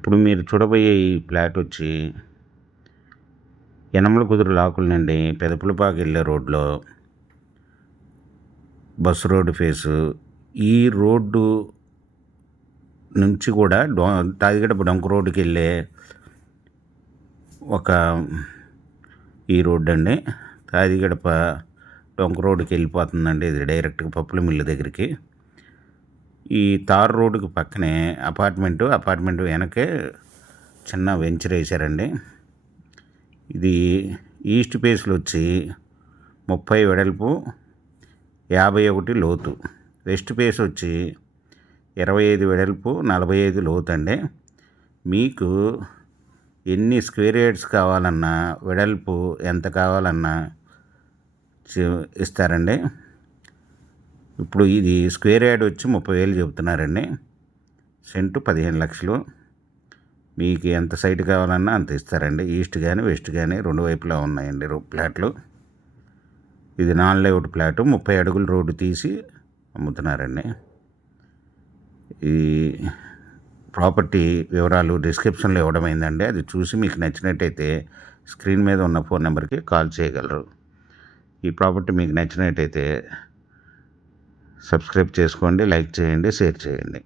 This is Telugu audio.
ఇప్పుడు మీరు చూడబోయే ఈ ఫ్లాట్ వచ్చి యనమల కుదురు లాకుల నుండి పెదపులపాకు వెళ్ళే రోడ్లో బస్సు రోడ్డు ఫేసు. ఈ రోడ్డు నుంచి కూడా తాదిగడప డొంక రోడ్డుకి వెళ్ళే ఒక ఈ రోడ్డు అండి. తాదిగడప డొంక రోడ్డుకి వెళ్ళిపోతుందండి. ఇది డైరెక్ట్గా పప్పుల మిల్లు దగ్గరికి. ఈ తార్ రోడ్డుకి పక్కనే అపార్ట్మెంటు వెనకే చిన్న వెంచర్ వేశారండి. ఇది ఈస్ట్ ఫేస్లో వచ్చి 30 వెడల్పు, 51 లోతు. వెస్ట్ ఫేస్ వచ్చి 25 వెడల్పు, 45 లోతు అండి. మీకు ఎన్ని స్క్వేర్ యార్డ్స్ కావాలన్నా, వెడల్పు ఎంత కావాలన్నా ఇస్తారండి. ఇప్పుడు ఇది స్క్వేర్ యార్డ్ వచ్చి 30,000 చెబుతున్నారండి. సెంటు 15 లక్షలు. మీకు ఎంత సైట్ కావాలన్నా అంత ఇస్తారండి. ఈస్ట్ కానీ వెస్ట్ కానీ రెండు వైపులా ఉన్నాయండి ఫ్లాట్లు. ఇది నాన్ లేఅవుట్ ఫ్లాటు. 30 అడుగుల రోడ్డు తీసి అమ్ముతున్నారండి. ఈ ప్రాపర్టీ వివరాలు డిస్క్రిప్షన్లో ఇవ్వడమైందండి. అది చూసి మీకు నచ్చినట్టయితే స్క్రీన్ మీద ఉన్న ఫోన్ నెంబర్కి కాల్ చేయగలరు. ఈ ప్రాపర్టీ మీకు నచ్చినట్టయితే సబ్స్క్రైబ్ చేసుకోండి, లైక్ చేయండి, షేర్ చేయండి.